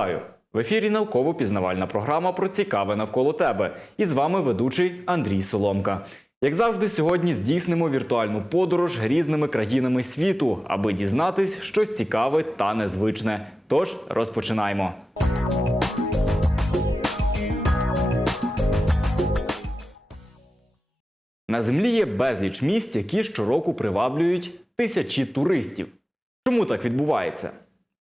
Вітаю! В ефірі науково-пізнавальна програма про цікаве навколо тебе. І з вами ведучий Андрій Соломка. Як завжди, сьогодні здійснимо віртуальну подорож різними країнами світу, аби дізнатись щось цікаве та незвичне. Тож розпочинаємо. На землі є безліч місць, які щороку приваблюють тисячі туристів. Чому так відбувається?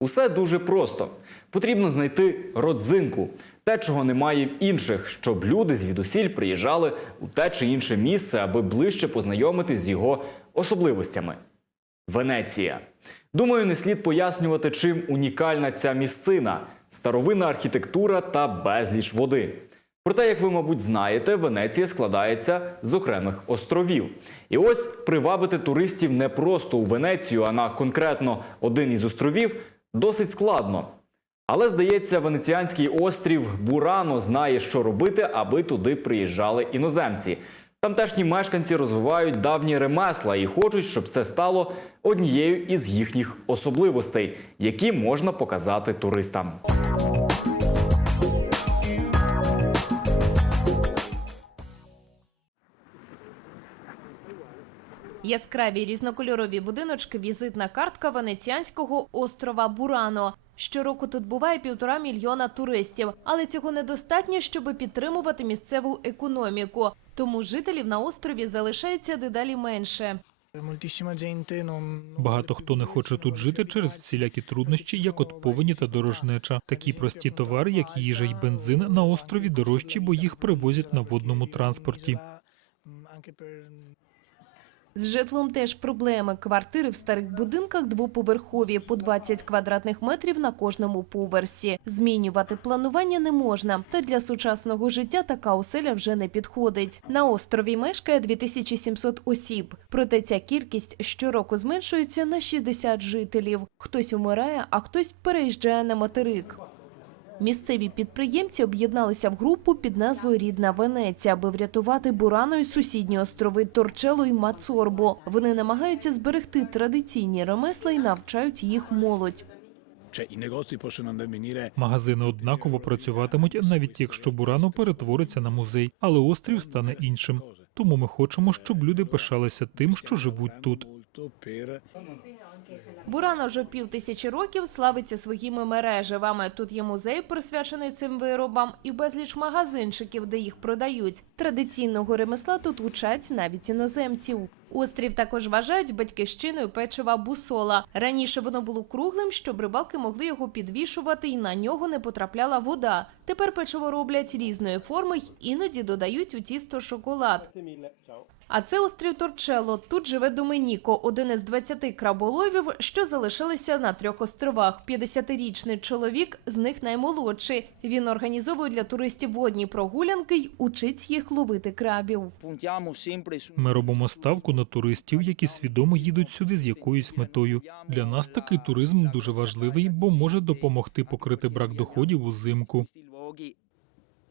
Усе дуже просто. Потрібно знайти родзинку, те, чого немає в інших, щоб люди звідусіль приїжджали у те чи інше місце, аби ближче познайомитись з його особливостями. Венеція. Думаю, не слід пояснювати, чим унікальна ця місцина, старовинна архітектура та безліч води. Проте, як ви, мабуть, знаєте, Венеція складається з окремих островів. І ось привабити туристів не просто у Венецію, а на конкретно один із островів досить складно. Але здається, венеціанський острів Бурано знає, що робити, аби туди приїжджали іноземці. Тамтешні мешканці розвивають давні ремесла і хочуть, щоб це стало однією із їхніх особливостей, які можна показати туристам. Яскраві різнокольорові будиночки візитна картка венеціанського острова Бурано. Щороку тут буває півтора мільйона туристів, але цього недостатньо, щоб підтримувати місцеву економіку. Тому жителів на острові залишається дедалі менше. Багато хто не хоче тут жити через всілякі труднощі, як от повені та дорожнеча. Такі прості товари, як їжа й бензин, на острові дорожчі, бо їх привозять на водному транспорті. З житлом теж проблеми. Квартири в старих будинках двоповерхові, по 20 квадратних метрів на кожному поверсі. Змінювати планування не можна. Та для сучасного життя така оселя вже не підходить. На острові мешкає 2700 осіб. Проте ця кількість щороку зменшується на 60 жителів. Хтось умирає, а хтось переїжджає на материк. Місцеві підприємці об'єдналися в групу під назвою Рідна Венеція, аби врятувати Бурано і сусідні острови Торчело і Мацорбо. Вони намагаються зберегти традиційні ремесла і навчають їх молодь. Магазини однаково працюватимуть, навіть якщо Бурано перетвориться на музей, але острів стане іншим. Тому ми хочемо, щоб люди пишалися тим, що живуть тут. Бурано вже пів тисячі років славиться своїми мережевами. Тут є музей, присвячений цим виробам, і безліч магазинчиків, де їх продають. Традиційного ремесла тут учать навіть іноземців. Острів також вважають батьківщиною печива бусола. Раніше воно було круглим, щоб рибалки могли його підвішувати, і на нього не потрапляла вода. Тепер печиво роблять різної форми й іноді додають у тісто шоколад. А це острів Торчело. Тут живе Доменіко, один із 20 краболовів, що залишилися на трьох островах. 50-річний чоловік, з них наймолодший. Він організовує для туристів водні прогулянки й учить їх ловити крабів. Ми робимо ставку на туристів, які свідомо їдуть сюди з якоюсь метою. Для нас такий туризм дуже важливий, бо може допомогти покрити брак доходів узимку.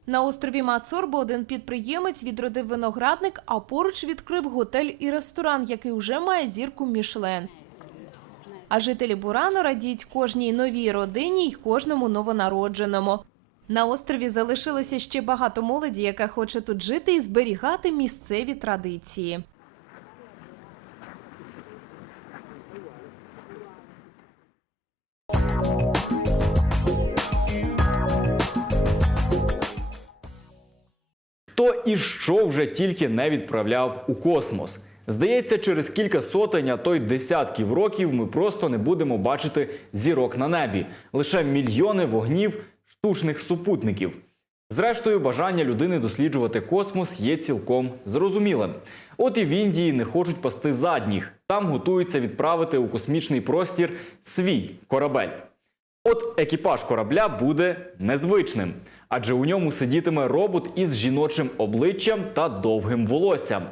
На острові Мацорбо один підприємець відродив виноградник, а поруч відкрив готель і ресторан, який вже має зірку Мішлен. А жителі Бурану радіють кожній новій родині й кожному новонародженому. На острові залишилося ще багато молоді, яка хоче тут жити і зберігати місцеві традиції. Хто і що вже тільки не відправляв у космос. Здається, через кілька сотень, а то й десятків років ми просто не будемо бачити зірок на небі, лише мільйони вогнів штучних супутників. Зрештою, бажання людини досліджувати космос є цілком зрозумілим. От і в Індії не хочуть пасти задніх. Там готуються відправити у космічний простір свій корабель. От екіпаж корабля буде незвичним, адже у ньому сидітиме робот із жіночим обличчям та довгим волоссям.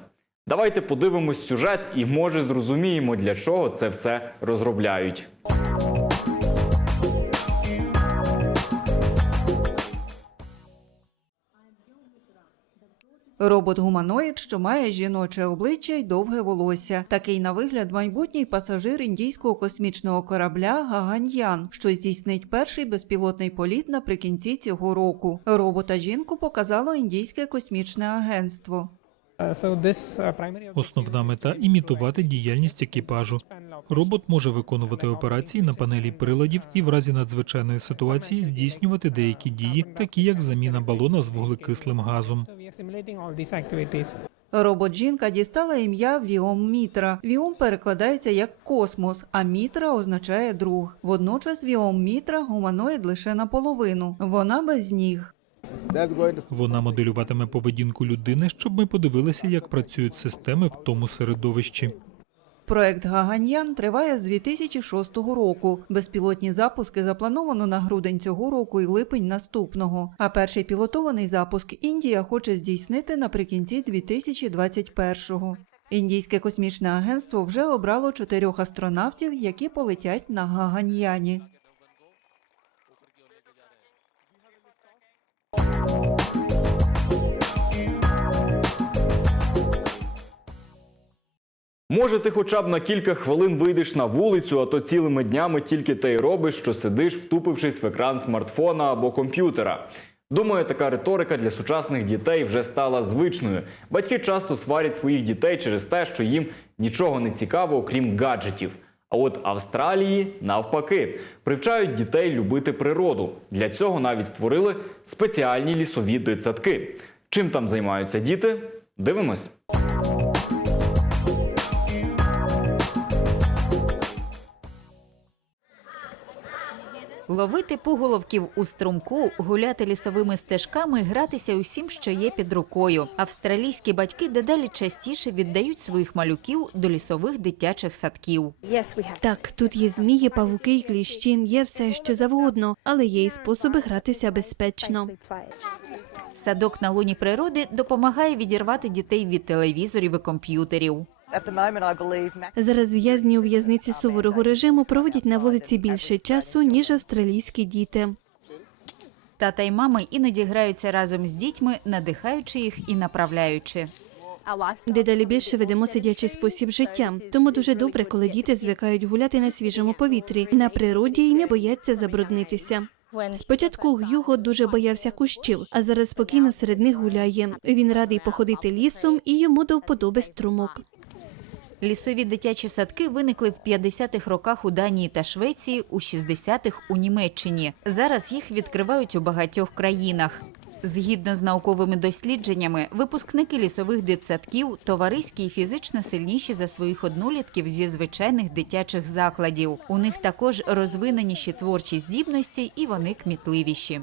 Давайте подивимось сюжет і може зрозуміємо, для чого це все розробляють. Робот-гуманоїд, що має жіноче обличчя й довге волосся. Такий на вигляд майбутній пасажир індійського космічного корабля Гаганьян, що здійснить перший безпілотний політ наприкінці цього року. Робота жінку показало індійське космічне агентство. Основна мета імітувати діяльність екіпажу. Робот може виконувати операції на панелі приладів і в разі надзвичайної ситуації здійснювати деякі дії, такі як заміна балона з вуглекислим газом. Робот-жінка дістала ім'я Віом Мітра. Віом перекладається як космос, а Мітра означає друг. Водночас Віом Мітра гуманоїд лише наполовину. Вона без ніг. Вона моделюватиме поведінку людини, щоб ми подивилися, як працюють системи в тому середовищі. Проект Гаганьян триває з 2006 року. Безпілотні запуски заплановано на грудень цього року і липень наступного. А перший пілотований запуск Індія хоче здійснити наприкінці 2021-го. Індійське космічне агентство вже обрало чотирьох астронавтів, які полетять на Гаганьяні. Може, ти хоча б на кілька хвилин вийдеш на вулицю, а то цілими днями тільки те й робиш, що сидиш, втупившись в екран смартфона або комп'ютера. Думаю, така риторика для сучасних дітей вже стала звичною. Батьки часто сварять своїх дітей через те, що їм нічого не цікаво, окрім гаджетів. А от Австралії навпаки привчають дітей любити природу. Для цього навіть створили спеціальні лісові дитсадки. Чим там займаються діти? Дивимось. Ловити пуголовків у струмку, гуляти лісовими стежками, гратися усім, що є під рукою. Австралійські батьки дедалі частіше віддають своїх малюків до лісових дитячих садків. Так, тут є змії, павуки й кліщі, є все що завгодно, але є й способи гратися безпечно. Садок на луні природи допомагає відірвати дітей від телевізорів і комп'ютерів. At the moment, I believe Mac- Зараз в'язні у в'язниці суворого режиму проводять на вулиці більше часу, ніж австралійські діти. Тата й мами іноді граються разом з дітьми, надихаючи їх і направляючи. Дедалі більше ведемо сидячий спосіб життя, тому дуже добре, коли діти звикають гуляти на свіжому повітрі, на природі і не бояться забруднитися. Спочатку Гюго дуже боявся кущів, а зараз спокійно серед них гуляє. Він радий походити лісом і йому до вподоби струмок. Лісові дитячі садки виникли в 50-х роках у Данії та Швеції, у 60-х у Німеччині. Зараз їх відкривають у багатьох країнах. Згідно з науковими дослідженнями, випускники лісових дитсадків товариські і фізично сильніші за своїх однолітків зі звичайних дитячих закладів. У них також розвиненіші творчі здібності і вони кмітливіші.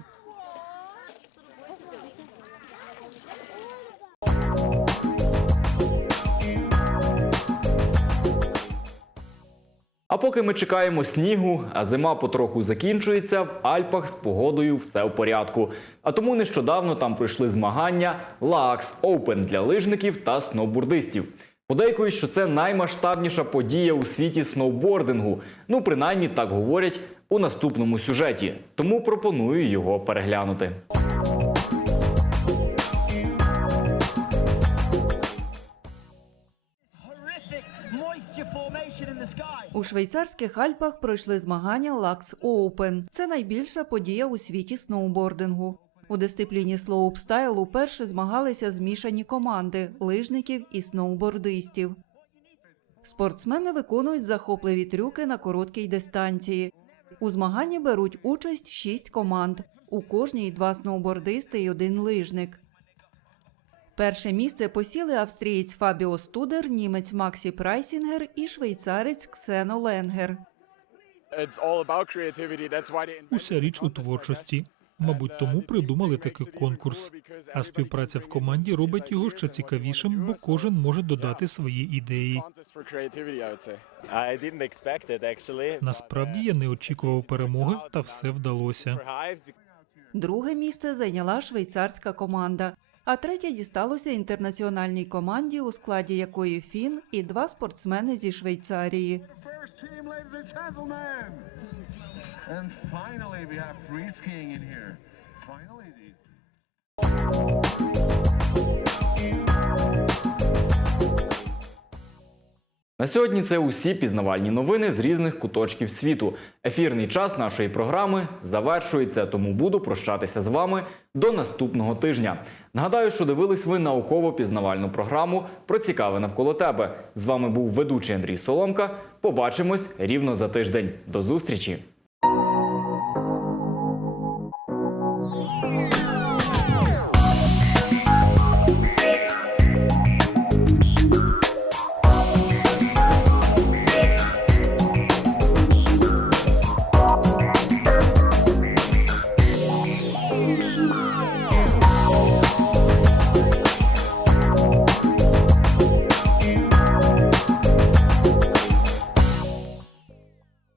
А поки ми чекаємо снігу, а зима потроху закінчується, в Альпах з погодою все в порядку. А тому нещодавно там пройшли змагання Laax Open для лижників та сноубордистів. Подейкують, що це наймасштабніша подія у світі сноубордингу. Ну, принаймні так говорять у наступному сюжеті. Тому пропоную його переглянути. У швейцарських Альпах пройшли змагання Lux Open. Це найбільша подія у світі сноубордингу. У дисципліні слоупстайл уперше змагалися змішані команди лижників і сноубордистів. Спортсмени виконують захопливі трюки на короткій дистанції. У змаганні беруть участь шість команд. У кожній два сноубордисти і один лижник. Перше місце посіли австрієць Фабіо Студер, німець Максі Прайсінгер і швейцарець Ксено Ленгер. Уся річ у творчості. Мабуть, тому придумали такий конкурс. А співпраця в команді робить його ще цікавішим, бо кожен може додати свої ідеї. Насправді я не очікував перемоги, та все вдалося. Друге місце зайняла швейцарська команда, а третє дісталося інтернаціональній команді, у складі якої фін і два спортсмени зі Швейцарії. first На сьогодні це усі пізнавальні новини з різних куточків світу. Ефірний час нашої програми завершується, тому буду прощатися з вами до наступного тижня. Нагадаю, що дивились ви науково-пізнавальну програму про цікаве навколо тебе. З вами був ведучий Андрій Соломка. Побачимось рівно за тиждень. До зустрічі!